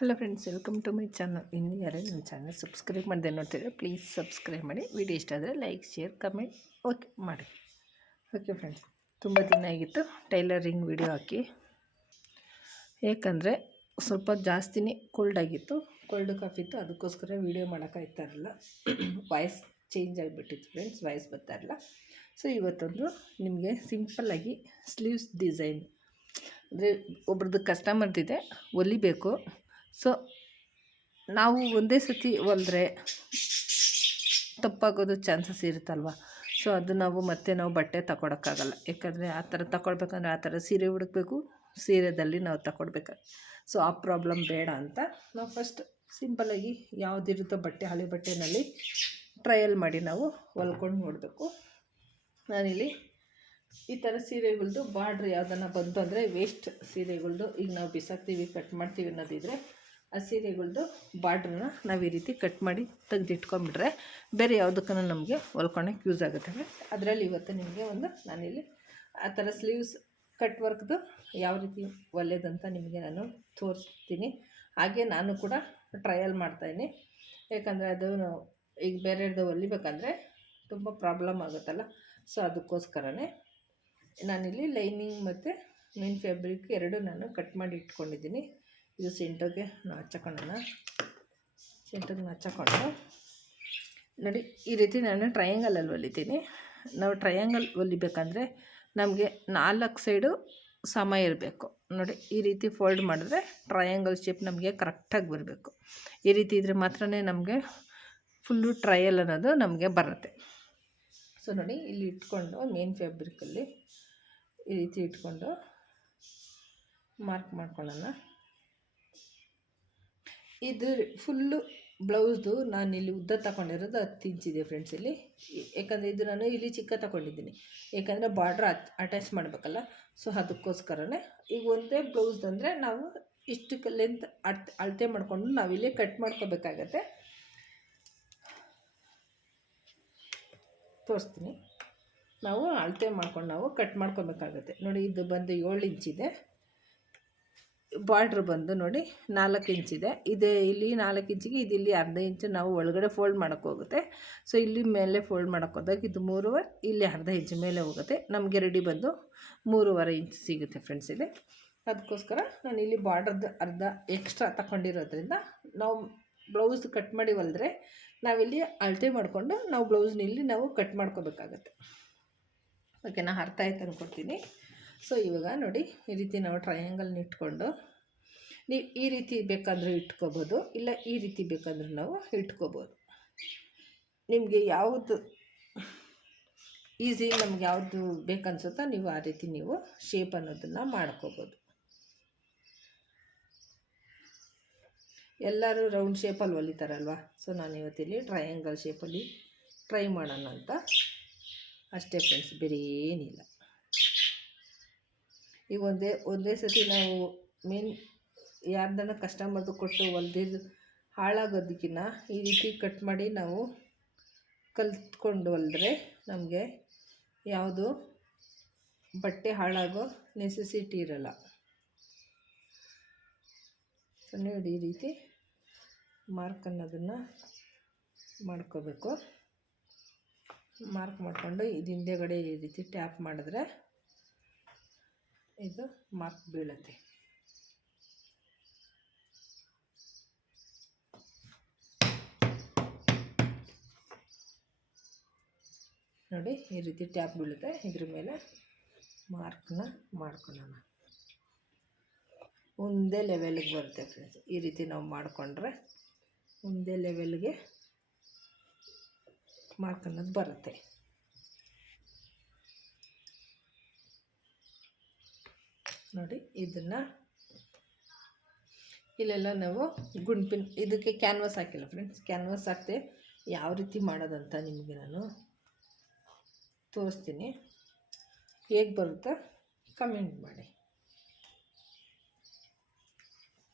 Hello friends, welcome to my channel. ಇನ್ನು ಯಾರೇ ನನ್ನ ಚಾನಲ್ ಸಬ್ಸ್ಕ್ರೈಬ್ ಮಾಡಿದೆ ನೋಡ್ತಿದ್ರೆ ಪ್ಲೀಸ್ ಸಬ್ಸ್ಕ್ರೈಬ್ ಮಾಡಿ. ವಿಡಿಯೋ ಇಷ್ಟ ಆದರೆ ಲೈಕ್, ಶೇರ್, ಕಮೆಂಟ್ ಓಕೆ ಮಾಡಿ. ಓಕೆ ಫ್ರೆಂಡ್ಸ್, ತುಂಬ ದಿನ ಆಗಿತ್ತು ಟೈಲರಿಂಗ್ ವಿಡಿಯೋ ಹಾಕಿ. ಏಕೆಂದರೆ ಸ್ವಲ್ಪ ಜಾಸ್ತಿನೇ ಕೋಲ್ಡ್ ಆಗಿತ್ತು, ಕೋಲ್ಡ್ ಕಾಫ್ ಇತ್ತು. ಅದಕ್ಕೋಸ್ಕರ ವಿಡಿಯೋ ಮಾಡೋಕ್ಕಾಗ್ತಾ ಇರಲಿಲ್ಲ. ವಾಯ್ಸ್ ಚೇಂಜ್ ಆಗಿಬಿಟ್ಟಿತ್ತು ಫ್ರೆಂಡ್ಸ್, ವಾಯ್ಸ್ ಬರ್ತಾ ಇರಲಿಲ್ಲ. ಸೊ ಇವತ್ತೊಂದು ನಿಮಗೆ ಸಿಂಪಲ್ಲಾಗಿ ಸ್ಲೀವ್ಸ್ ಡಿಸೈನ್, ಅಂದರೆ ಒಬ್ರದ್ದು ಕಸ್ಟಮರ್ದಿದೆ, ಹೊಲಿಬೇಕು. ಸೊ ನಾವು ಒಂದೇ ಸತಿ ಹೊಲಿದ್ರೆ ತಪ್ಪಾಗೋದು ಚಾನ್ಸಸ್ ಇರುತ್ತಲ್ವ. ಸೊ ಅದು ನಾವು ಬಟ್ಟೆ ತಗೊಳಕ್ಕಾಗಲ್ಲ. ಯಾಕಂದರೆ ಆ ಥರ ತಗೊಳ್ಬೇಕಂದ್ರೆ ಆ ಥರ ಸೀರೆ ಹುಡುಕಬೇಕು, ಸೀರೆದಲ್ಲಿ ನಾವು ತಗೊಳ್ಬೇಕು. ಸೊ ಆ ಪ್ರಾಬ್ಲಮ್ ಬೇಡ ಅಂತ ನಾವು ಫಸ್ಟ್ ಸಿಂಪಲ್ಲಾಗಿ ಯಾವುದಿರುತ್ತೋ ಬಟ್ಟೆ, ಹಳೆ ಬಟ್ಟೆನಲ್ಲಿ ಟ್ರಯಲ್ ಮಾಡಿ ನಾವು ಹೊಲ್ಕೊಂಡು ನೋಡಬೇಕು. ನಾನಿಲ್ಲಿ ಈ ಥರ ಸೀರೆಗಳ್ದು ಬಾರ್ಡ್ರ್ ಯಾವುದನ್ನು ಬಂತು ಅಂದರೆ ವೇಸ್ಟ್ ಸೀರೆಗಳ್ದು, ಈಗ ನಾವು ಬಿಸಾಕ್ತೀವಿ, ಕಟ್ ಮಾಡ್ತೀವಿ ಅನ್ನೋದಿದ್ರೆ ಆ ಸೀರೆಗಳ್ದು ಬಾರ್ಡ್ರನ್ನ ನಾವು ಈ ರೀತಿ ಕಟ್ ಮಾಡಿ ತೆಗೆದಿಟ್ಕೊಂಡ್ಬಿಟ್ರೆ ಬೇರೆ ಯಾವುದಕ್ಕೂ ನಮಗೆ ಹೊಲ್ಕೊಳಕ್ಕೆ ಯೂಸ್ ಆಗುತ್ತೆ. ಅದರಲ್ಲಿ ಇವತ್ತು ನಿಮಗೆ ನಾನಿಲ್ಲಿ ಆ ಥರ ಸ್ಲೀವ್ಸ್ ಕಟ್ ವರ್ಕ್ದು ಯಾವ ರೀತಿ ಒಳ್ಳೆಯದಂತ ನಿಮಗೆ ನಾನು ತೋರಿಸ್ತೀನಿ. ಹಾಗೆ ನಾನು ಕೂಡ ಟ್ರಯಲ್ ಮಾಡ್ತಾಯಿದ್ದೀನಿ. ಯಾಕಂದರೆ ಅದು ಈಗ ಬೇರೆಯವ್ರದ್ದು ಹೊಲಿಬೇಕಂದ್ರೆ ತುಂಬ ಪ್ರಾಬ್ಲಮ್ ಆಗುತ್ತಲ್ಲ. ಸೊ ಅದಕ್ಕೋಸ್ಕರನೇ ನಾನಿಲ್ಲಿ ಲೈನಿಂಗ್ ಮತ್ತು ಮೇನ್ ಫ್ಯಾಬ್ರಿಕ್ ಎರಡೂ ನಾನು ಕಟ್ ಮಾಡಿ ಇಟ್ಕೊಂಡಿದ್ದೀನಿ. ಇದು ಸೆಂಟರ್ಗೆ ಹಚ್ಕೊಳ್ಳೋಣ. ಸೆಂಟರ್ಗೆ ಹಚ್ಕೊಂಡು ನೋಡಿ, ಈ ರೀತಿ ನಾನು ಟ್ರಯಾಂಗಲಲ್ಲಿ ಹೊಲಿತೀನಿ. ನಾವು ಟ್ರಯಾಂಗಲ್ ಹೊಲಿಬೇಕಂದ್ರೆ ನಮಗೆ 4 ಸೈಡು ಸಮ ಇರಬೇಕು. ನೋಡಿ, ಈ ರೀತಿ ಫೋಲ್ಡ್ ಮಾಡಿದ್ರೆ ಟ್ರಯಾಂಗಲ್ ಶೇಪ್ ನಮಗೆ ಕರೆಕ್ಟಾಗಿ ಬರಬೇಕು. ಈ ರೀತಿ ಇದ್ದರೆ ಮಾತ್ರ ನಮಗೆ ಫುಲ್ಲು ಟ್ರಯಲ್ ಅನ್ನೋದು ನಮಗೆ ಬರುತ್ತೆ. ಸೊ ನೋಡಿ, ಇಲ್ಲಿ ಇಟ್ಕೊಂಡು ಮೇನ್ ಫ್ಯಾಬ್ರಿಕಲ್ಲಿ ಈ ರೀತಿ ಇಟ್ಕೊಂಡು ಮಾರ್ಕ್ ಮಾಡ್ಕೊಳ್ಳೋಣ. ಇದು ಫುಲ್ಲು ಬ್ಲೌಸ್ದು ನಾನಿಲ್ಲಿ ಉದ್ದ ತಗೊಂಡಿರೋದು 10 ಇಂಚಿದೆ ಫ್ರೆಂಡ್ಸ್ ಇಲ್ಲಿ. ಯಾಕಂದರೆ ಇದು ನಾನು ಇಲ್ಲಿ ಚಿಕ್ಕ ತಗೊಂಡಿದ್ದೀನಿ, ಯಾಕಂದರೆ ಬಾರ್ಡ್ರ್ ಅಟ್ಯಾಚ್ ಮಾಡಬೇಕಲ್ಲ. ಸೊ ಅದಕ್ಕೋಸ್ಕರನೇ ಈಗ ಒಂದೇ ಬ್ಲೌಸ್ದಂದರೆ ನಾವು ಇಷ್ಟು ಲೆಂತ್ ಅಳತೆ ಮಾಡಿಕೊಂಡು ನಾವಿಲ್ಲಿ ಕಟ್ ಮಾಡ್ಕೋಬೇಕಾಗತ್ತೆ. ತೋರಿಸ್ತೀನಿ. ನಾವು ಅಳತೆ ಮಾಡ್ಕೊಂಡು ನಾವು ಕಟ್ ಮಾಡ್ಕೋಬೇಕಾಗತ್ತೆ. ನೋಡಿ, ಇದು ಬಂದು 7 ಇಂಚಿದೆ. ಬಾರ್ಡ್ರ್ ಬಂದು ನೋಡಿ 4 ಇಂಚಿದೆ. ಇದೆ ಇಲ್ಲಿ 4 ಇಂಚಿಗೆ, ಇದು ಇಲ್ಲಿ ಅರ್ಧ ಇಂಚು ನಾವು ಒಳಗಡೆ ಫೋಲ್ಡ್ ಮಾಡೋಕ್ಕೋಗುತ್ತೆ. ಸೊ ಇಲ್ಲಿ ಮೇಲೆ ಫೋಲ್ಡ್ ಮಾಡೋಕ್ಕೋದಾಗ ಇದು 3.5, ಇಲ್ಲಿ ಅರ್ಧ ಇಂಚು ಮೇಲೆ ಹೋಗುತ್ತೆ. ನಮಗೆ ರೆಡಿ ಬಂದು 3.5 ಇಂಚು ಸಿಗುತ್ತೆ ಫ್ರೆಂಡ್ಸ್ ಇಲ್ಲಿ. ಅದಕ್ಕೋಸ್ಕರ ನಾನು ಇಲ್ಲಿ ಬಾರ್ಡ್ರದ್ದು ಅರ್ಧ ಎಕ್ಸ್ಟ್ರಾ ತಗೊಂಡಿರೋದ್ರಿಂದ ನಾವು ಬ್ಲೌಸ್ ಕಟ್ ಮಾಡಿ ಹೊಲಿದ್ರೆ ನಾವಿಲ್ಲಿ ಅಳತೆ ಮಾಡಿಕೊಂಡು ನಾವು ಬ್ಲೌಸ್ನ ಇಲ್ಲಿ ನಾವು ಕಟ್ ಮಾಡ್ಕೋಬೇಕಾಗತ್ತೆ. ಓಕೆನಾ? ಅರ್ಥ ಆಯ್ತು ಅಂದ್ಕೊಡ್ತೀನಿ. ಸೊ ಇವಾಗ ನೋಡಿ, ಈ ರೀತಿ ನಾವು ಟ್ರಯಾಂಗಲ್ನ ಇಟ್ಕೊಂಡು, ನೀವು ಈ ರೀತಿ ಬೇಕಾದರೂ ಇಟ್ಕೋಬೋದು, ಇಲ್ಲ ಈ ರೀತಿ ಬೇಕಾದರೂ ನಾವು ಇಟ್ಕೋಬೋದು. ನಿಮಗೆ ಯಾವುದು ಈಸಿ, ನಮ್ಗೆ ಯಾವುದು ಬೇಕನ್ಸುತ್ತೋ ನೀವು ಆ ರೀತಿ ನೀವು ಶೇಪ್ ಅನ್ನೋದನ್ನು ಮಾಡ್ಕೋಬೋದು. ಎಲ್ಲರೂ ರೌಂಡ್ ಶೇಪಲ್ಲಿ ಹೊಲಿತಾರಲ್ವ. ಸೊ ನಾನು ಇವತ್ತಿಲ್ಲಿ ಟ್ರಯಾಂಗಲ್ ಶೇಪಲ್ಲಿ ಟ್ರೈ ಮಾಡೋಣ ಅಂತ ಅಷ್ಟೇ ಫ್ರೆಂಡ್ಸ್, ಬೇರೆ ಏನಿಲ್ಲ. ಈಗ ಒಂದೇ ಸತಿ ನಾವು ಮೇನ್ ಯಾರ್ದನ್ನ ಕಸ್ಟಮರ್ದು ಕೊಟ್ಟು ಹೊಲ್ದಿದ್ದು ಹಾಳಾಗೋದಕ್ಕಿಂತ ಈ ರೀತಿ ಕಟ್ ಮಾಡಿ ನಾವು ಕಲ್ತ್ಕೊಂಡು ಹೊಲಿದ್ರೆ ನಮಗೆ ಯಾವುದು ಬಟ್ಟೆ ಹಾಳಾಗೋ ನೆಸೆಸಿಟಿ ಇರಲ್ಲ. ಸೊ ನೋಡಿ, ಈ ರೀತಿ ಮಾರ್ಕ್ ಅನ್ನೋದನ್ನು ಮಾಡ್ಕೋಬೇಕು. ಮಾರ್ಕ್ ಮಾಡಿಕೊಂಡು ಇದು ಹಿಂದೆಗಡೆ ಈ ರೀತಿ ಟ್ಯಾಪ್ ಮಾಡಿದ್ರೆ ಇದು ಮಾರ್ಕ್ ಬೀಳುತ್ತೆ. ನೋಡಿ, ಈ ರೀತಿ ಟ್ಯಾಪ್ ಬೀಳುತ್ತೆ. ಇದ್ರ ಮೇಲೆ ಮಾರ್ಕ್ನ ಮಾಡ್ಕೊಳ್ಳೋಣ. ಒಂದೇ ಲೆವೆಲ್ಗೆ ಬರುತ್ತೆ ಫ್ರೆಂಡ್ಸ್. ಈ ರೀತಿ ನಾವು ಮಾಡಿಕೊಂಡ್ರೆ ಒಂದೇ ಲೆವೆಲ್ಗೆ ಮಾರ್ಕ್ ಅನ್ನೋದು ಬರುತ್ತೆ. ನೋಡಿ, ಇದನ್ನು ಇಲ್ಲೆಲ್ಲ ನಾವು ಗುಂಡ್ಪಿನ್, ಇದಕ್ಕೆ ಕ್ಯಾನ್ವಾಸ್ ಹಾಕಿಲ್ಲ ಫ್ರೆಂಡ್ಸ್. ಕ್ಯಾನ್ವಾಸ್ ಹಾಕ್ತೆ ಯಾವ ರೀತಿ ಮಾಡೋದಂತ ನಿಮಗೆ ನಾನು ತೋರಿಸ್ತೀನಿ. ಹೇಗೆ ಬರುತ್ತೋ ಕಮೆಂಟ್ ಮಾಡಿ.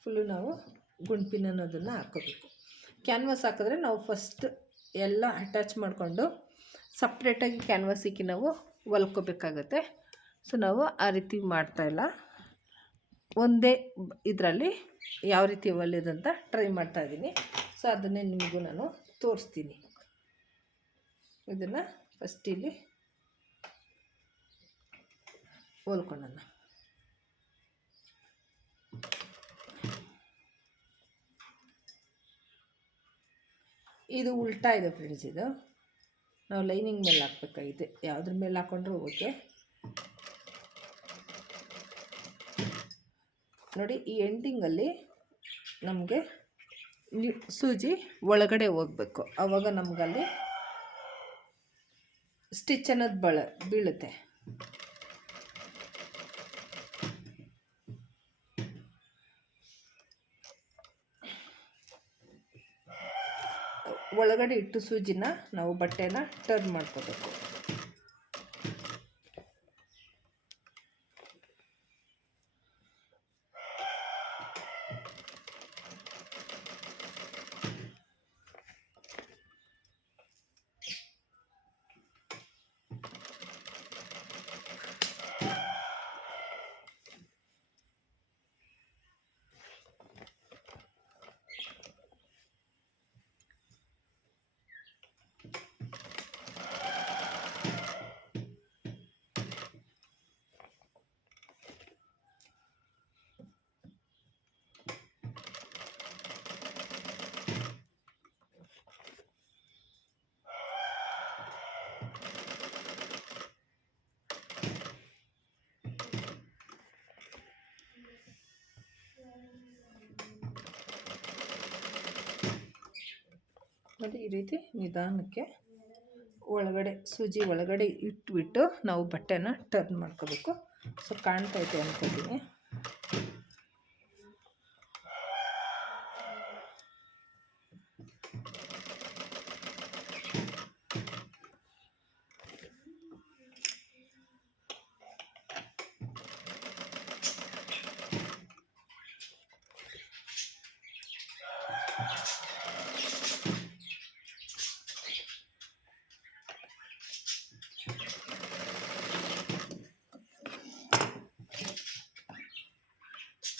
ಫುಲ್ಲು ನಾವು ಗುಂಡ್ಪಿನ್ ಅನ್ನೋದನ್ನು ಹಾಕ್ಕೋಬೇಕು. ಕ್ಯಾನ್ವಾಸ್ ಹಾಕಿದ್ರೆ ನಾವು ಫಸ್ಟ್ ಎಲ್ಲ ಅಟ್ಯಾಚ್ ಮಾಡಿಕೊಂಡು ಸಪ್ರೇಟಾಗಿ ಕ್ಯಾನ್ವಾಸಿಗೆ ನಾವು ಹೊಲ್ಕೋಬೇಕಾಗತ್ತೆ. ಸೊ ನಾವು ಆ ರೀತಿ ಮಾಡ್ತಾಯಿಲ್ಲ. ಒಂದೇ ಇದರಲ್ಲಿ ಯಾವ ರೀತಿ ಹೊಲಿಯೋದಂತ ಟ್ರೈ ಮಾಡ್ತಾಯಿದ್ದೀನಿ. ಸೊ ಅದನ್ನೇ ನಿಮಗೂ ನಾನು ತೋರಿಸ್ತೀನಿ. ಇದನ್ನು ಫಸ್ಟ್ ಇಲ್ಲಿ ಹೊಲ್ಕೊಳ್ಳೋಣ. ಇದು ಉಲ್ಟಾ ಇದೆ ಫ್ರೆಂಡ್ಸ್. ಇದು ನಾವು ಲೈನಿಂಗ್ ಮೇಲೆ ಹಾಕ್ಬೇಕಾಗಿದೆ. ಯಾವುದ್ರ ಮೇಲೆ ಹಾಕ್ಕೊಂಡ್ರೂ ಓಕೆ. ನೋಡಿ, ಈ ಎಂಡಿಂಗಲ್ಲಿ ನಮಗೆ ಸೂಜಿ ಒಳಗಡೆ ಹೋಗಬೇಕು. ಆವಾಗ ನಮಗಲ್ಲಿ ಸ್ಟಿಚ್ ಅನ್ನೋದು ಬೀಳುತ್ತೆ. ಒಳಗಡೆ ಇಟ್ಟು ಸೂಜಿನ ನಾವು ಬಟ್ಟೆನ ಟರ್ನ್ ಮಾಡ್ಕೋಬೇಕು. ಮತ್ತು ಈ ರೀತಿ ನಿಧಾನಕ್ಕೆ ಒಳಗಡೆ ಸೂಜಿ ಒಳಗಡೆ ಇಟ್ಬಿಟ್ಟು ನಾವು ಬಟ್ಟೆನ ಟರ್ನ್ ಮಾಡ್ಕೋಬೇಕು. ಸೊ ಕಾಣ್ತೈತೆ ಅಂದ್ಕೊಳ್ತೀನಿ.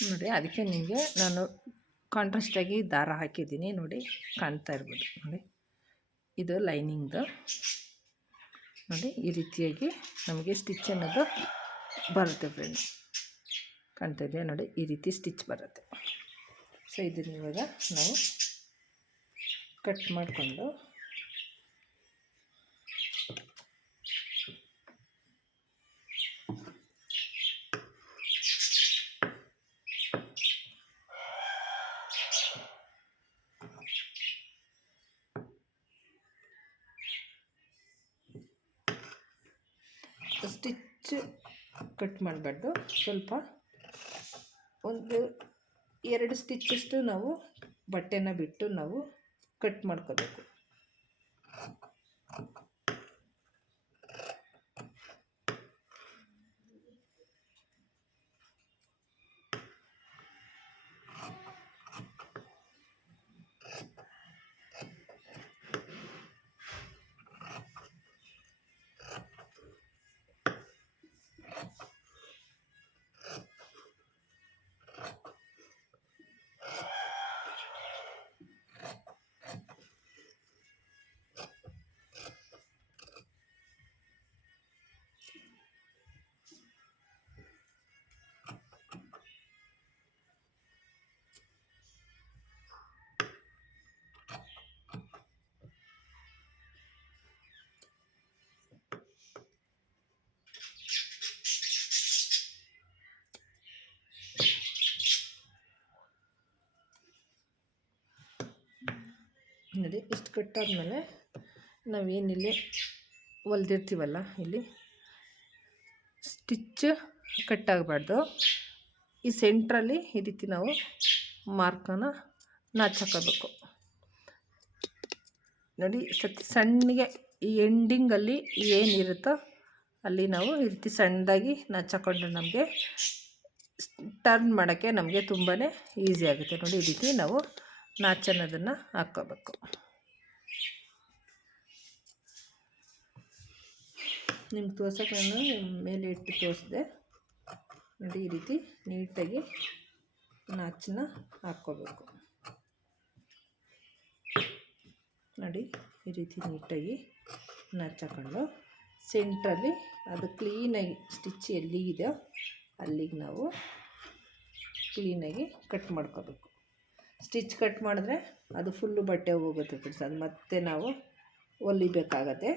ನೋಡಿ, ಅದಕ್ಕೆ ನಿಮಗೆ ನಾನು ಕಾಂಟ್ರಾಸ್ಟಾಗಿ ದಾರ ಹಾಕಿದ್ದೀನಿ. ನೋಡಿ, ಕಾಣ್ತಾ ಇರ್ಬೋದು. ನೋಡಿ, ಇದು ಲೈನಿಂಗ್ದು. ನೋಡಿ, ಈ ರೀತಿಯಾಗಿ ನಮಗೆ ಸ್ಟಿಚ್ ಅನ್ನೋದು ಬರುತ್ತೆ ಫ್ರೆಂಡ್ಸ್. ಕಾಣ್ತಾ ಇದೆಯಾ? ನೋಡಿ, ಈ ರೀತಿ ಸ್ಟಿಚ್ ಬರುತ್ತೆ. ಸೊ ಇದನ್ನ ಇವಾಗ ನಾವು ಕಟ್ ಮಾಡಿಕೊಂಡು ಸ್ಟಿಚ್ ಕಟ್ ಮಾಡಬಾರ್ದು. ಸ್ವಲ್ಪ ಒಂದು 2 ಸ್ಟಿಚ್ಚಷ್ಟು ನಾವು ಬಟ್ಟೆನ ಬಿಟ್ಟು ನಾವು ಕಟ್ ಮಾಡ್ಕೋಬೇಕು. ನೋಡಿ, ಇಷ್ಟು ಕಟ್ಟಾದಮೇಲೆ ನಾವೇನಿಲ್ಲಿ ಹೊಲ್ದಿರ್ತೀವಲ್ಲ, ಇಲ್ಲಿ ಸ್ಟಿಚ್ ಕಟ್ಟಾಗಬಾರ್ದು. ಈ ಸೆಂಟ್ರಲ್ಲಿ ಈ ರೀತಿ ನಾವು ಮಾರ್ಕನ್ನು ನಾಚಾಕೋಬೇಕು. ನೋಡಿ, ಸಣ್ಣಗೆ ಈ ಎಂಡಿಂಗಲ್ಲಿ ಏನಿರುತ್ತೋ ಅಲ್ಲಿ ನಾವು ಈ ರೀತಿ ಸಣ್ಣದಾಗಿ ನಾಚಾಕೊಂಡ್ರೆ ನಮಗೆ ಟರ್ನ್ ಮಾಡೋಕ್ಕೆ ನಮಗೆ ತುಂಬಾ ಈಸಿ ಆಗುತ್ತೆ. ನೋಡಿ, ಈ ರೀತಿ ನಾವು ನಾಚನ್ನೋದನ್ನು ಹಾಕ್ಕೋಬೇಕು. ನಿಮ್ಗೆ ತೋರ್ಸೋಕೆ ನಾನು ಮೇಲೆ ಇಟ್ಟು ತೋರಿಸಿದೆ. ನೋಡಿ ಈ ರೀತಿ ನೀಟಾಗಿ ನಾಚನ್ನ ಹಾಕ್ಕೋಬೇಕು. ನೋಡಿ ಈ ರೀತಿ ನೀಟಾಗಿ ನಾಚಾಕೊಂಡು ಸೆಂಟ್ರಲ್ಲಿ ಅದು ಕ್ಲೀನಾಗಿ ಸ್ಟಿಚ್ ಎಲ್ಲಿದೆಯೋ ಅಲ್ಲಿಗೆ ನಾವು ಕ್ಲೀನಾಗಿ ಕಟ್ ಮಾಡ್ಕೋಬೇಕು. ಸ್ಟಿಚ್ ಕಟ್ ಮಾಡಿದ್ರೆ ಅದು ಫುಲ್ಲು ಬಟ್ಟೆ ಹೋಗುತ್ತೆ ಫ್ರೆಂಡ್ಸ್, ಅದು ಮತ್ತೆ ನಾವು ಹೊಲಿಬೇಕಾಗತ್ತೆ.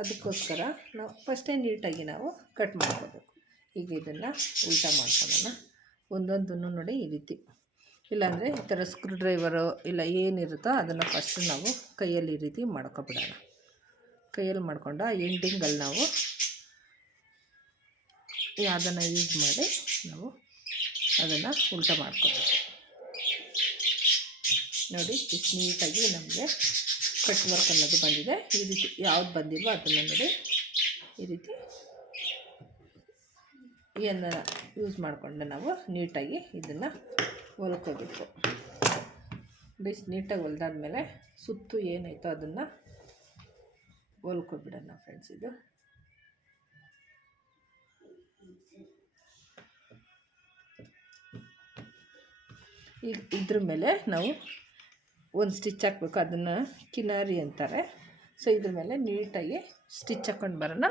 ಅದಕ್ಕೋಸ್ಕರ ನಾವು ಫಸ್ಟೇ ನೀಟಾಗಿ ನಾವು ಕಟ್ ಮಾಡ್ಕೋಬೇಕು. ಈಗ ಇದನ್ನು ಉಲ್ಟಾ ಮಾಡ್ಕೊಳ್ಳೋಣ. ಒಂದೊಂದನ್ನು ನೋಡಿ ಈ ರೀತಿ, ಇಲ್ಲಾಂದರೆ ಈ ಥರ ಸ್ಕ್ರೂ ಡ್ರೈವರು ಇಲ್ಲ ಏನಿರುತ್ತೋ ಅದನ್ನು ಫಸ್ಟ್ ನಾವು ಕೈಯಲ್ಲಿ ಈ ರೀತಿ ಮಾಡ್ಕೊಬಿಡೋಣ. ಕೈಯಲ್ಲಿ ಮಾಡ್ಕೊಂಡು ಆ ಎಂಡಿಂಗಲ್ಲಿ ನಾವು ಅದನ್ನು ಯೂಸ್ ಮಾಡಿ ನಾವು ಅದನ್ನು ಉಲ್ಟಾ ಮಾಡ್ಕೋಬೇಕು. ನೋಡಿ ಇಷ್ಟು ನೀಟಾಗಿ ನಮಗೆ ಕಟ್ ವರ್ಕ್ ಅನ್ನೋದು ಬಂದಿದೆ. ಈ ರೀತಿ ಯಾವ್ದು ಬಂದಿಲ್ವೋ ಅದನ್ನು ನೋಡಿ ಈ ರೀತಿ ಏನು ಯೂಸ್ ಮಾಡಿಕೊಂಡು ನಾವು ನೀಟಾಗಿ ಇದನ್ನು ಹೊಲ್ಕೋಬೇಕು. ಇಷ್ಟು ನೀಟಾಗಿ ಹೊಲ್ದಾದ್ಮೇಲೆ ಸುತ್ತು ಏನಾಯಿತೋ ಅದನ್ನು ಹೊಲ್ಕೊಬಿಡೋಣ ಫ್ರೆಂಡ್ಸ್. ಇದು ಇದ್ರ ಮೇಲೆ ನಾವು ಒಂದು ಸ್ಟಿಚ್ ಹಾಕಬೇಕು, ಅದನ್ನು ಕಿನಾರಿ ಅಂತಾರೆ. ಸೊ ಇದ್ರ ಮೇಲೆ ನೀಟಾಗಿ ಸ್ಟಿಚ್ ಹಾಕ್ಕೊಂಡು ಬರೋಣ.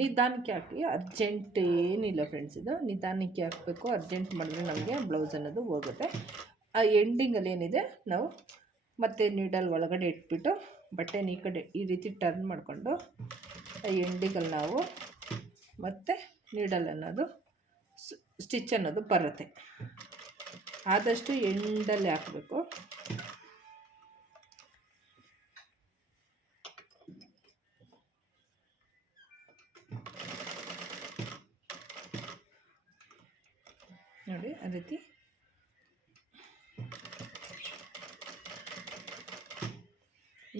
ನಿಧಾನಕ್ಕೆ ಹಾಕಿ, ಅರ್ಜೆಂಟ್ ಏನಿಲ್ಲ ಫ್ರೆಂಡ್ಸ್, ಇದು ನಿಧಾನಕ್ಕೆ ಹಾಕಬೇಕು. ಅರ್ಜೆಂಟ್ ಮಾಡಿದ್ರೆ ನಮಗೆ ಬ್ಲೌಸ್ ಅನ್ನೋದು ಹೋಗುತ್ತೆ. ಆ ಎಂಡಿಂಗಲ್ಲಿ ಏನಿದೆ ನಾವು ಮತ್ತೆ ನೀಡಲ್ ಒಳಗಡೆ ಇಟ್ಬಿಟ್ಟು ಬಟ್ಟೆನ ಈ ಕಡೆ ಈ ರೀತಿ ಟರ್ನ್ ಮಾಡಿಕೊಂಡು ಆ ಎಂಡಿಗಲ್ಲಿ ನಾವು ಮತ್ತೆ ನೀಡಲ್ ಅನ್ನೋದು ಸ್ಟಿಚ್ ಅನ್ನೋದು ಬರುತ್ತೆ. ಆದಷ್ಟು ಎಂಡಲ್ಲಿ ಹಾಕಬೇಕು. ನೋಡಿ ಆ ರೀತಿ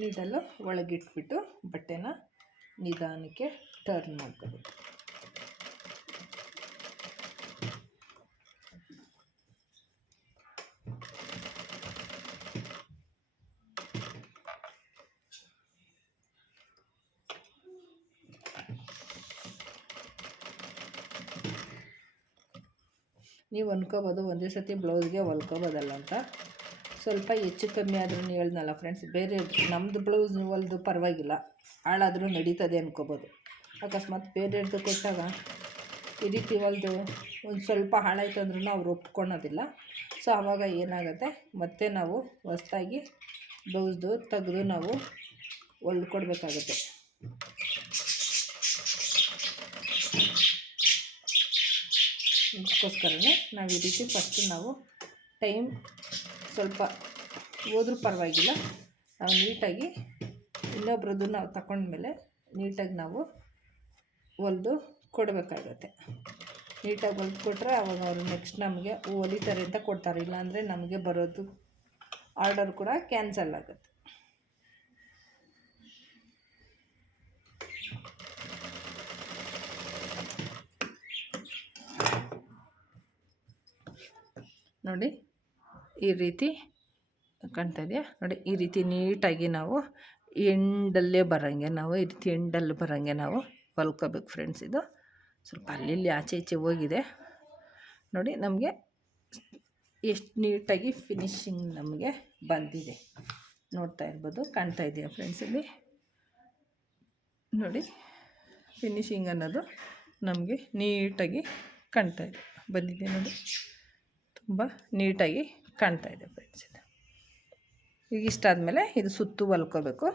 ನೀಡಲು ಒಳಗಿಟ್ಬಿಟ್ಟು ಬಟ್ಟೆನ ನಿಧಾನಕ್ಕೆ ಟರ್ನ್ ಮಾಡ್ಕೋಬೇಕು. ನೀವು ಅನ್ಕೋಬೋದು ಒಂದೇ ಸತಿ ಬ್ಲೌಸ್ಗೆ ಹೊಲ್ಕೋಬೋದಲ್ಲ ಅಂತ. ಸ್ವಲ್ಪ ಹೆಚ್ಚು ಕಮ್ಮಿ ಆದ್ರೂ ಹೇಳ್ದಲ್ಲ ಫ್ರೆಂಡ್ಸ್, ಬೇರೆ ನಮ್ಮದು ಬ್ಲೌಸ್ ಹೊಲ್ದು ಪರವಾಗಿಲ್ಲ, ಹಾಳಾದರೂ ನಡೀತದೆ ಅನ್ಕೋಬೋದು. ಅಕಸ್ಮಾತ್ ಬೇರೆಯವ್ರದ್ದು ಕೊಟ್ಟಾಗ ಈ ರೀತಿ ಹೊಲ್ದು ಒಂದು ಸ್ವಲ್ಪ ಹಾಳಾಯ್ತು ಅಂದ್ರೂ ಅವ್ರು ಒಪ್ಕೊಳೋದಿಲ್ಲ. ಸೊ ಆವಾಗ ಏನಾಗುತ್ತೆ, ಮತ್ತೆ ನಾವು ಹೊಸ್ದಾಗಿ ಬ್ಲೌಸ್ದು ತೆಗೆದು ನಾವು ಹೊಲ್ಕೊಡ್ಬೇಕಾಗುತ್ತೆ. ಅದಕ್ಕೋಸ್ಕರನೇ ನಾವು ಈ ರೀತಿ ಫಸ್ಟು ನಾವು ಟೈಮ್ ಸ್ವಲ್ಪ ಹೋದ್ರೂ ಪರವಾಗಿಲ್ಲ, ನಾವು ನೀಟಾಗಿ ಇನ್ನೊಬ್ರದ್ದು ನಾವು ತಗೊಂಡ್ಮೇಲೆ ನೀಟಾಗಿ ನಾವು ಹೊಲಿದು ಕೊಡಬೇಕಾಗತ್ತೆ. ನೀಟಾಗಿ ಹೊಲ್ದು ಕೊಟ್ಟರೆ ಅವಾಗ ಅವರು ನೆಕ್ಸ್ಟ್ ನಮಗೆ ಹೊಲಿತಾರೆ ಅಂತ ಕೊಡ್ತಾರೆ. ಇಲ್ಲಾಂದರೆ ನಮಗೆ ಬರೋದು ಆರ್ಡರ್ ಕೂಡ ಕ್ಯಾನ್ಸಲ್ ಆಗುತ್ತೆ. ನೋಡಿ ಈ ರೀತಿ ಕಾಣ್ತಾ ಇದೆಯಾ? ನೋಡಿ ಈ ರೀತಿ ನೀಟಾಗಿ ನಾವು ಎಂಡಲ್ಲೇ ಬರೋಂಗೆ ನಾವು ಈ ರೀತಿ ಎಂಡಲ್ಲಿ ಬರೋಂಗೆ ನಾವು ಹೊಲ್ಕೋಬೇಕು ಫ್ರೆಂಡ್ಸ್. ಇದು ಸ್ವಲ್ಪ ಅಲ್ಲಿ ಆಚೆ ಈಚೆ ಹೋಗಿದೆ ನೋಡಿ. ನಮಗೆ ಎಷ್ಟು ನೀಟಾಗಿ ಫಿನಿಶಿಂಗ್ ನಮಗೆ ಬಂದಿದೆ ನೋಡ್ತಾ ಇರ್ಬೋದು. ಕಾಣ್ತಾ ಇದೆಯಾ ಫ್ರೆಂಡ್ಸ್? ಇಲ್ಲಿ ನೋಡಿ ಫಿನಿಶಿಂಗ್ ಅನ್ನೋದು ನಮಗೆ ನೀಟಾಗಿ ಕಾಣ್ತಾ ಇದೆ, ಬಂದಿದೆ ನೋಡಿ. ತುಂಬ ನೀಟಾಗಿ ಕಾಣ್ತಾ ಇದೆ ಫ್ರೆಂಡ್ಸ್. ಇದು ಈಗ ಇಷ್ಟಾದಮೇಲೆ ಇದು ಸುತ್ತು ಹೊಲ್ಕೋಬೇಕು.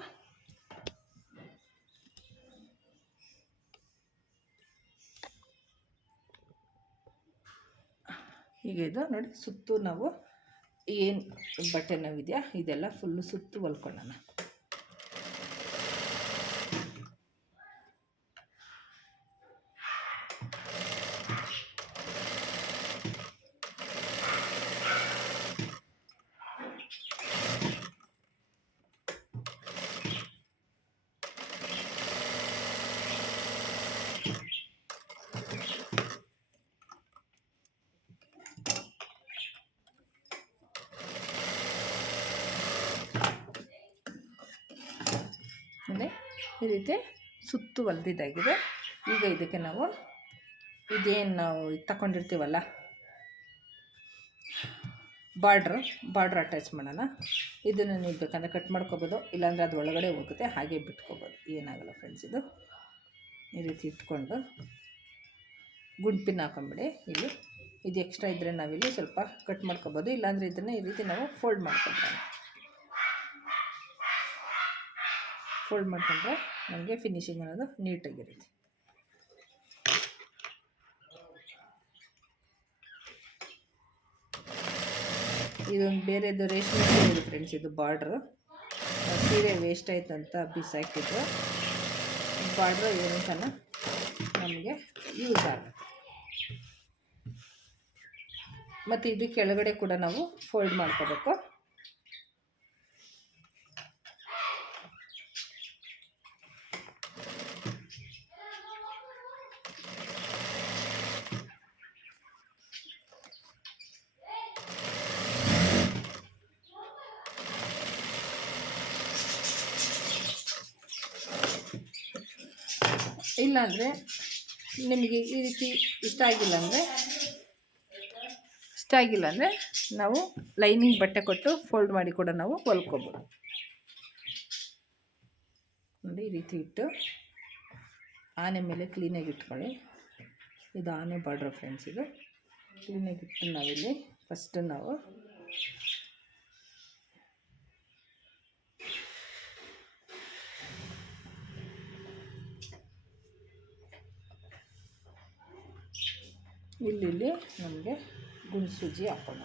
ಈಗ ಇದು ನೋಡಿ ಸುತ್ತು ನಾವು ಏನು ಬಟ್ಟೆ ನಾವಿದೆಯಾ ಇದೆಲ್ಲ ಫುಲ್ಲು ಸುತ್ತು ಹೊಲ್ಕೊಳ್ಳೋಣ. ಈ ರೀತಿ ಸುತ್ತು ಹೊಲ್ದಿದ್ದಾಗಿದೆ. ಈಗ ಇದಕ್ಕೆ ನಾವು ಇದೇನು ನಾವು ತಗೊಂಡಿರ್ತೀವಲ್ಲ ಬಾರ್ಡ್ರ್ ಅಟ್ಯಾಚ್ ಮಾಡೋಣ. ಇದನ್ನು ನೀವು ಬೇಕಂದರೆ ಕಟ್ ಮಾಡ್ಕೊಬೋದು, ಇಲ್ಲಾಂದರೆ ಅದು ಒಳಗಡೆ ಹೋಗುತ್ತೆ, ಹಾಗೆ ಬಿಟ್ಕೊಬೋದು, ಏನಾಗಲ್ಲ ಫ್ರೆಂಡ್ಸ್. ಇದು ಈ ರೀತಿ ಇಟ್ಕೊಂಡು ಗುಂಡ್ಪಿನ ಹಾಕೊಂಬಿಡಿ. ಇಲ್ಲಿ ಇದು ಎಕ್ಸ್ಟ್ರಾ ಇದ್ದರೆ ನಾವಿಲ್ಲಿ ಸ್ವಲ್ಪ ಕಟ್ ಮಾಡ್ಕೊಬೋದು, ಇಲ್ಲಾಂದರೆ ಇದನ್ನು ಈ ರೀತಿ ನಾವು ಫೋಲ್ಡ್ ಮಾಡ್ಕೊಂಡ್ರೆ ನಮಗೆ ಫಿನಿಶಿಂಗ್ ಅನ್ನೋದು ನೀಟಾಗಿರುತ್ತೆ. ಇದೊಂದು ಬೇರೆದು ರೇಷ್ಮೆ ಸೀರೆ ಫ್ರೆಂಡ್ಸ್. ಇದು ಬಾರ್ಡ್ರು ಸೀರೆ ವೇಸ್ಟ್ ಆಯ್ತು ಅಂತ ಬಿಸಾಕಿದ್ರು. ಬಾರ್ಡ್ರು ಏನಂತಾನ ನಮಗೆ ಯೂಸ್ ಆಗುತ್ತೆ. ಮತ್ತು ಇದು ಕೆಳಗಡೆ ಕೂಡ ನಾವು ಫೋಲ್ಡ್ ಮಾಡ್ಕೋಬೇಕು. ಇಲ್ಲಾಂದರೆ ನಿಮಗೆ ಈ ರೀತಿ ಇಷ್ಟ ಆಗಿಲ್ಲ ಅಂದರೆ ನಾವು ಲೈನಿಂಗ್ ಬಟ್ಟೆ ಕೊಟ್ಟು ಫೋಲ್ಡ್ ಮಾಡಿ ಕೂಡ ನಾವು ಹೊಲ್ಕೋಬೋದು. ನೋಡಿ ಈ ರೀತಿ ಇಟ್ಟು ಆನೆ ಮೇಲೆ ಕ್ಲೀನಾಗಿ ಇಟ್ಕೊಳ್ಳಿ. ಇದು ಆನೆ ಬಾರ್ಡ್ರ್ ಫ್ರೆಂಡ್ಸ್. ಇದು ಕ್ಲೀನಾಗಿ ಇಟ್ಟು ನಾವಿಲ್ಲಿ ಫಸ್ಟ್ ನಾವು ಇಲ್ಲಿ ನಮಗೆ ಗುಂಡು ಸೂಜಿ ಹಾಕೋಣ.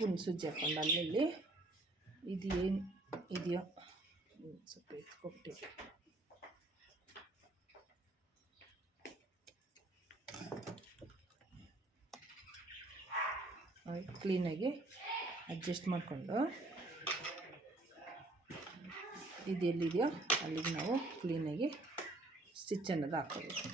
ಗುಂಡು ಸೂಜಿ ಹಾಕೊಂಡು ಅಲ್ಲಿ ಇದು ಏನು ಇದೆಯೋ ಸ್ವಲ್ಪ ಎತ್ಕೊಬಿಟ್ಟು ಕ್ಲೀನಾಗಿ ಅಡ್ಜಸ್ಟ್ ಮಾಡಿಕೊಂಡು ಇದು ಎಲ್ಲಿದೆಯೋ ಅಲ್ಲಿಗೆ ನಾವು ಕ್ಲೀನಾಗಿ ಸ್ಟಿಚ್ ಅನ್ನೋದು ಹಾಕೋಬೇಕು.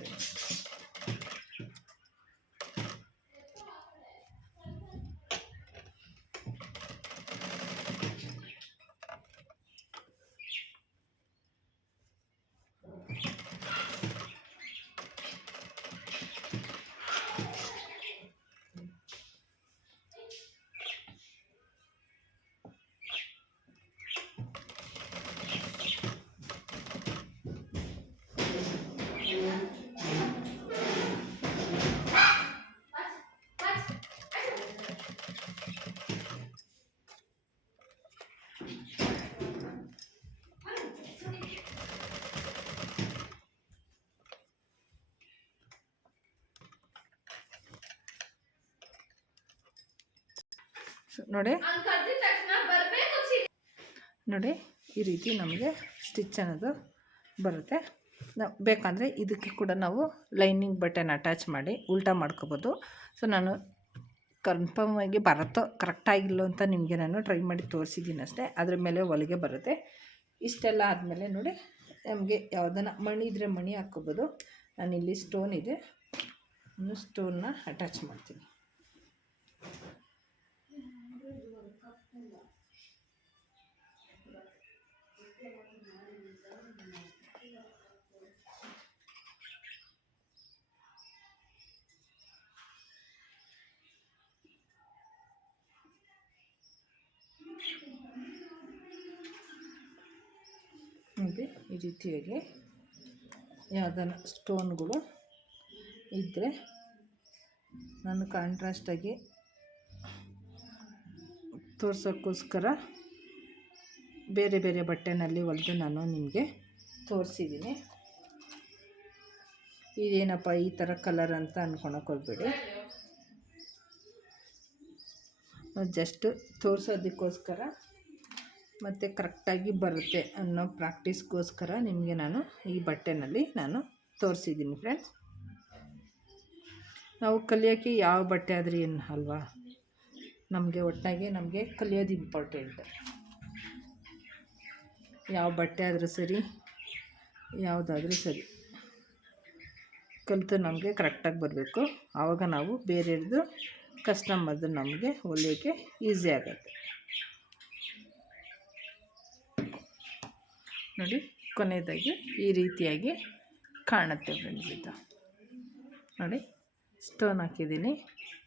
ನೋಡಿ ಈ ರೀತಿ ನಮಗೆ ಸ್ಟಿಚ್ ಅನ್ನೋದು ಬರುತ್ತೆ. ನಾವು ಬೇಕಂದರೆ ಇದಕ್ಕೆ ಕೂಡ ನಾವು ಲೈನಿಂಗ್ ಬಟ್ಟೆನ ಅಟ್ಯಾಚ್ ಮಾಡಿ ಉಲ್ಟಾ ಮಾಡ್ಕೋಬೋದು. ಸೊ ನಾನು ಕನ್ಫರ್ಮಾಗಿ ಬರುತ್ತೋ ಕರೆಕ್ಟಾಗಿಲ್ಲೋ ಅಂತ ನಿಮಗೆ ನಾನು ಟ್ರೈ ಮಾಡಿ ತೋರಿಸಿದ್ದೀನಿ ಅಷ್ಟೇ. ಅದ್ರ ಮೇಲೆ ಹೊಲಿಗೆ ಬರುತ್ತೆ. ಇಷ್ಟೆಲ್ಲ ಆದಮೇಲೆ ನೋಡಿ ನಮಗೆ ಯಾವುದನ್ನ ಮಣಿ ಇದ್ದರೆ ಮಣಿ ಹಾಕ್ಕೋಬೋದು. ನಾನಿಲ್ಲಿ ಸ್ಟೋನ್ ಇದೆ, ಸ್ಟೋನ್ನ ಅಟ್ಯಾಚ್ ಮಾಡ್ತೀನಿ. ನೋಡಿ ಈ ರೀತಿಯಾಗಿ ಯಾವುದನ್ನ ಸ್ಟೋನ್ಗಳು ಇದ್ದರೆ ನಾನು ಕಾಂಟ್ರಾಸ್ಟಾಗಿ ತೋರ್ಸೋಕ್ಕೋಸ್ಕರ ಬೇರೆ ಬೇರೆ ಬಟ್ಟೆನಲ್ಲಿ ಹೊಲಿದು ನಾನು ನಿಮಗೆ ತೋರಿಸಿದ್ದೀನಿ. ಇದೇನಪ್ಪ ಈ ಥರ ಕಲರ್ ಅಂತ ಅಂದ್ಕೊಳಕ್ಕೆ ಹೋಗ್ಬೇಡಿ. ಜಸ್ಟ್ ತೋರಿಸೋದಕ್ಕೋಸ್ಕರ ಮತ್ತು ಕರೆಕ್ಟಾಗಿ ಬರುತ್ತೆ ಅನ್ನೋ ಪ್ರಾಕ್ಟೀಸ್ಗೋಸ್ಕರ ನಿಮಗೆ ನಾನು ಈ ಬಟ್ಟೆನಲ್ಲಿ ನಾನು ತೋರಿಸಿದ್ದೀನಿ ಫ್ರೆಂಡ್ಸ್. ನಾವು ಕಲಿಯೋಕ್ಕೆ ಯಾವ ಬಟ್ಟೆ ಆದರೂ ಏನು ಅಲ್ವಾ, ನಮಗೆ ಒಟ್ಟಾಗಿ ನಮಗೆ ಕಲಿಯೋದು ಇಂಪಾರ್ಟೆಂಟ್. ಯಾವ ಬಟ್ಟೆ ಆದರೂ ಸರಿ, ಯಾವುದಾದ್ರೂ ಸರಿ ಕಲಿತು ನಮಗೆ ಕರೆಕ್ಟಾಗಿ ಬರಬೇಕು. ಆವಾಗ ನಾವು ಬೇರೆಯವ್ರದ್ದು ಕಸ್ಟಮರ್ದು ನಮಗೆ ಹೊಲಿಯೋಕ್ಕೆ ಈಸಿ ಆಗುತ್ತೆ. ನೋಡಿ, ಕೊನೆಯದಾಗಿ ಈ ರೀತಿಯಾಗಿ ಕಾಣುತ್ತೆ ಫ್ರೆಂಡ್ಸ್. ಇದು ನೋಡಿ, ಸ್ಟೋನ್ ಹಾಕಿದ್ದೀನಿ,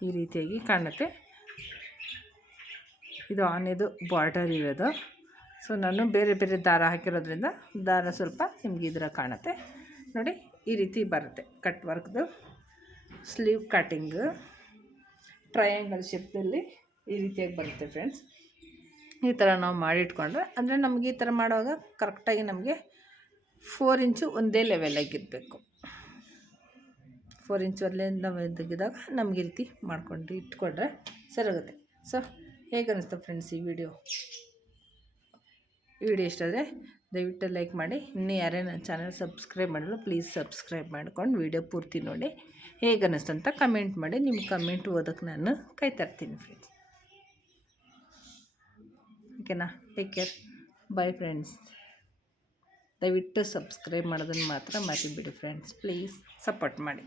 ಈ ರೀತಿಯಾಗಿ ಕಾಣುತ್ತೆ. ಇದು ಆನೆದು ಬಾರ್ಡರ್ ಇರೋದು. ಸೊ ನಾನು ಬೇರೆ ಬೇರೆ ದಾರ ಹಾಕಿರೋದ್ರಿಂದ ದಾರ ಸ್ವಲ್ಪ ನಿಮ್ಗೆ ಇದರ ಕಾಣುತ್ತೆ. ನೋಡಿ, ಈ ರೀತಿ ಬರುತ್ತೆ ಕಟ್ ವರ್ಕ್ದು ಸ್ಲೀವ್ ಕಟ್ಟಿಂಗ್ ಟ್ರಯಾಂಗಲ್ ಶೇಪ್ದಲ್ಲಿ ಈ ರೀತಿಯಾಗಿ ಬರುತ್ತೆ ಫ್ರೆಂಡ್ಸ್. ಈ ಥರ ನಾವು ಮಾಡಿಟ್ಕೊಂಡ್ರೆ ಅಂದರೆ ನಮಗೆ ಈ ಥರ ಮಾಡುವಾಗ ಕರೆಕ್ಟಾಗಿ ನಮಗೆ 4 ಇಂಚು ಒಂದೇ ಲೆವೆಲಾಗಿರಬೇಕು. 4 ಇಂಚು ಅಲ್ಲಿಂದ ತೆಗೆದಾಗ ನಮಗೆ ಈ ರೀತಿ ಮಾಡ್ಕೊಂಡು ಇಟ್ಕೊಂಡ್ರೆ ಸರಿಯಾಗುತ್ತೆ. ಸೊ ಹೇಗೆ ಅನ್ನಿಸ್ತು ಫ್ರೆಂಡ್ಸ್ ಈ ವಿಡಿಯೋ ಇಷ್ಟ ಆದರೆ ದಯವಿಟ್ಟು ಲೈಕ್ ಮಾಡಿ. ಇನ್ನೂ ಯಾರೇ ನನ್ನ ಚಾನಲ್ ಸಬ್ಸ್ಕ್ರೈಬ್ ಮಾಡಲು ಪ್ಲೀಸ್ ಸಬ್ಸ್ಕ್ರೈಬ್ ಮಾಡ್ಕೊಂಡು ವಿಡಿಯೋ ಪೂರ್ತಿ ನೋಡಿ ಹೇಗೆ ಅನ್ನಿಸ್ತು ಅಂತ ಕಮೆಂಟ್ ಮಾಡಿ. ನಿಮ್ಮ ಕಮೆಂಟ್ ಓದೋಕ್ಕೆ ನಾನು ಕಾಯ್ತಾ ಇರ್ತೀನಿ ಫ್ರೆಂಡ್ಸ್. ಓಕೆನಾ? Take care, bye friends. ದಯವಿಟ್ಟು ಸಬ್ಸ್ಕ್ರೈಬ್ ಮಾಡೋದನ್ನು ಮಾತ್ರ ಮರಿಬೇಡಿ ಫ್ರೆಂಡ್ಸ್. ಪ್ಲೀಸ್ ಸಪೋರ್ಟ್ ಮಾಡಿ.